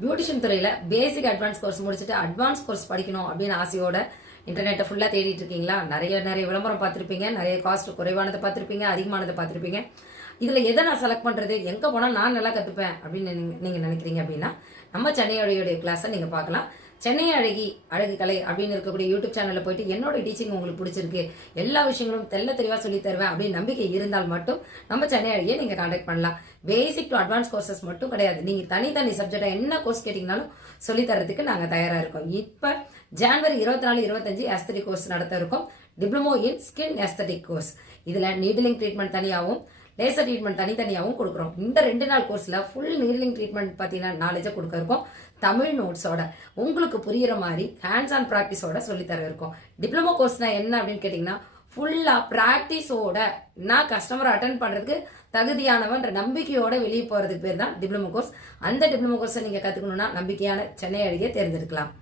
Beautician துறையில பேசிக் advance course முடிச்சுட்டு advance course படிக்கணும் அப்படின்னு ஆசையோட இன்டர்நெட்டை ஃபுல்லா தேடிட்டு இருக்கீங்களா? நிறைய விளம்பரம் பார்த்திருப்பீங்க, நிறைய காஸ்ட் குறைவானதை பார்த்திருப்பீங்க, அதிகமானதை பார்த்திருப்பீங்க. இதுல எதை நான் செலக்ட் பண்றது, எங்க போனா நான் நல்லா கத்துப்பேன் அப்படின்னு நீங்க நினைக்கிறீங்க அப்படின்னா நம்ம சென்னை அழகியோடைய கிளாஸை நீங்க பார்க்கலாம். சென்னை அழகு கலை அப்படின்னு இருக்கக்கூடிய யூடியூப் சேனல்ல போயிட்டு என்னோட டீச்சிங் உங்களுக்கு பிடிச்சிருக்கு, எல்லா விஷயங்களும் தெளிவா சொல்லி தருவேன் அப்படின்னு நம்பிக்கை இருந்தால் மட்டும் நம்ம சென்னை அழகியை நீங்க கான்டாக்ட் பண்ணலாம். பேசிக் டு அட்வான்ஸ் கோர்சஸ் மட்டும் கிடையாது, நீங்க தனி சப்ஜெக்டா என்ன கோர்ஸ் கேட்டீங்கன்னாலும் சொல்லி தரதுக்கு நாங்க தயாரா இருக்கோம். இப்ப ஜனவரி 24, 25 எஸ்தட்டிக் கோர்ஸ் நடத்த இருக்கோம். Diploma in skin aesthetic course. இதுல நீடிலிங் ட்ரீட்மெண்ட் தனியாகவும் லேசர் ட்ரீட்மெண்ட் தனித்தனியாகவும் கொடுக்குறோம். இந்த 2 நாள் கோர்ஸ்ல ஃபுல் நீடிலிங் ட்ரீட்மெண்ட் பார்த்தீங்கன்னா நாலேஜை கொடுக்க இருக்கோம். தமிழ் நோட்ஸோட உங்களுக்கு புரியுற மாதிரி ஹேண்ட்ஸ் ஆன் ப்ராக்டிஸோட சொல்லித்தர இருக்கோம். டிப்ளமோ கோர்ஸ்னா என்ன அப்படின்னு கேட்டீங்கன்னா ஃபுல்லா பிராக்டிஸோட நான் கஸ்டமரை அட்டென்ட் பண்றதுக்கு தகுதியானவன்ற நம்பிக்கையோட வெளியே போறதுக்கு பேர் தான் டிப்ளமோ கோர்ஸ். அந்த டிப்ளமோ கோர்ஸை நீங்க கத்துக்கணும்னா நம்பிக்கையான சென்னை அழகியை தேர்ந்தெடுக்கலாம்.